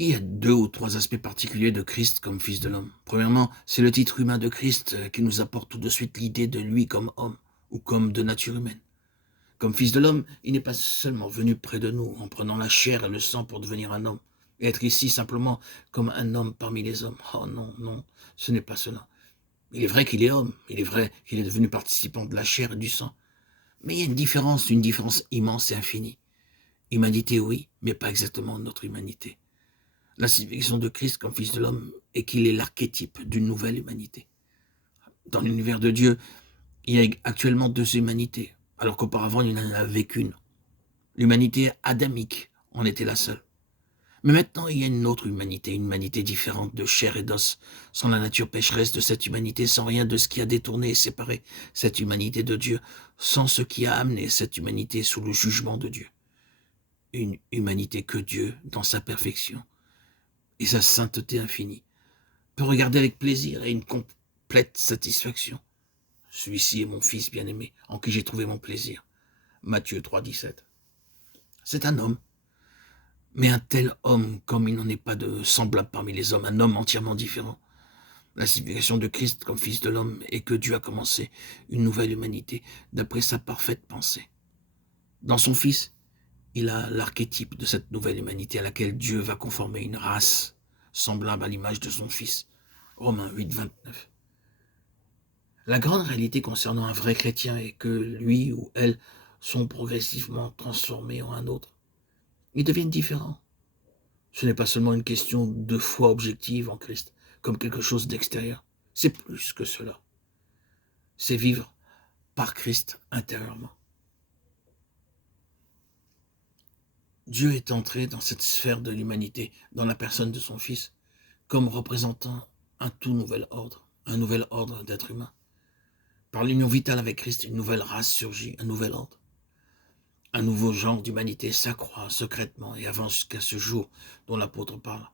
Il y a 2 ou 3 aspects particuliers de Christ comme Fils de l'homme. Premièrement, c'est le titre humain de Christ qui nous apporte tout de suite l'idée de lui comme homme ou comme de nature humaine. Comme Fils de l'homme, il n'est pas seulement venu près de nous en prenant la chair et le sang pour devenir un homme et être ici simplement comme un homme parmi les hommes. Oh non, non, ce n'est pas cela. Il est vrai qu'il est homme, il est vrai qu'il est devenu participant de la chair et du sang. Mais il y a une différence immense et infinie. Humanité, oui, mais pas exactement notre humanité. La signification de Christ comme Fils de l'homme est qu'il est l'archétype d'une nouvelle humanité. Dans l'univers de Dieu, il y a actuellement 2 humanités, alors qu'auparavant il n'y en avait qu'une. L'humanité adamique en était la seule. Mais maintenant, il y a une autre humanité, une humanité différente de chair et d'os, sans la nature pécheresse de cette humanité, sans rien de ce qui a détourné et séparé cette humanité de Dieu, sans ce qui a amené cette humanité sous le jugement de Dieu. Une humanité que Dieu, dans sa perfection et sa sainteté infinie, peut regarder avec plaisir et une complète satisfaction. Celui-ci est mon fils bien-aimé, en qui j'ai trouvé mon plaisir. Matthieu 3,17. C'est un homme, mais un tel homme comme il n'en est pas de semblable parmi les hommes, un homme entièrement différent. La signification de Christ comme Fils de l'homme est que Dieu a commencé une nouvelle humanité d'après sa parfaite pensée. Dans son Fils, il a l'archétype de cette nouvelle humanité à laquelle Dieu va conformer une race semblable à l'image de son Fils. Romains 8, 29. La grande réalité concernant un vrai chrétien est que lui ou elle sont progressivement transformés en un autre. Ils deviennent différents. Ce n'est pas seulement une question de foi objective en Christ, comme quelque chose d'extérieur. C'est plus que cela. C'est vivre par Christ intérieurement. Dieu est entré dans cette sphère de l'humanité, dans la personne de son Fils, comme représentant un tout nouvel ordre, un nouvel ordre d'être humain. Par l'union vitale avec Christ, une nouvelle race surgit, un nouvel ordre. Un nouveau genre d'humanité s'accroît secrètement et avance jusqu'à ce jour dont l'apôtre parle.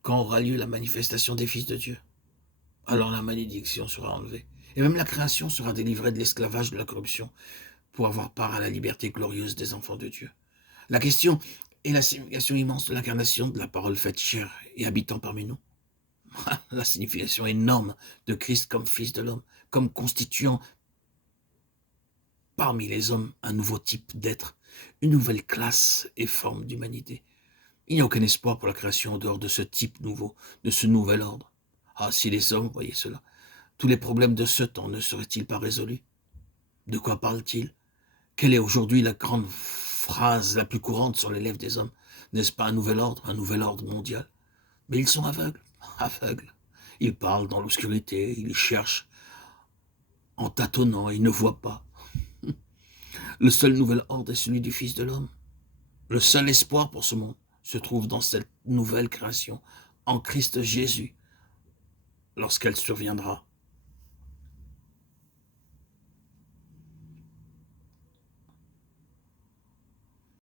Quand aura lieu la manifestation des fils de Dieu, alors la malédiction sera enlevée. Et même la création sera délivrée de l'esclavage de la corruption pour avoir part à la liberté glorieuse des enfants de Dieu. La question est la signification immense de l'incarnation de la parole faite chair et habitant parmi nous. La signification énorme de Christ comme Fils de l'homme, comme constituant parmi les hommes un nouveau type d'être, une nouvelle classe et forme d'humanité. Il n'y a aucun espoir pour la création en dehors de ce type nouveau, de ce nouvel ordre. Ah, si les hommes voyaient cela, tous les problèmes de ce temps ne seraient-ils pas résolus? De quoi parle-t-il? Quelle est aujourd'hui la grande phrase la plus courante sur les lèvres des hommes? N'est-ce pas un nouvel ordre mondial? Mais ils sont aveugles, aveugles. Ils parlent dans l'obscurité, ils cherchent en tâtonnant et ils ne voient pas. Le seul nouvel ordre est celui du Fils de l'homme. Le seul espoir pour ce monde se trouve dans cette nouvelle création, en Christ Jésus, lorsqu'elle surviendra.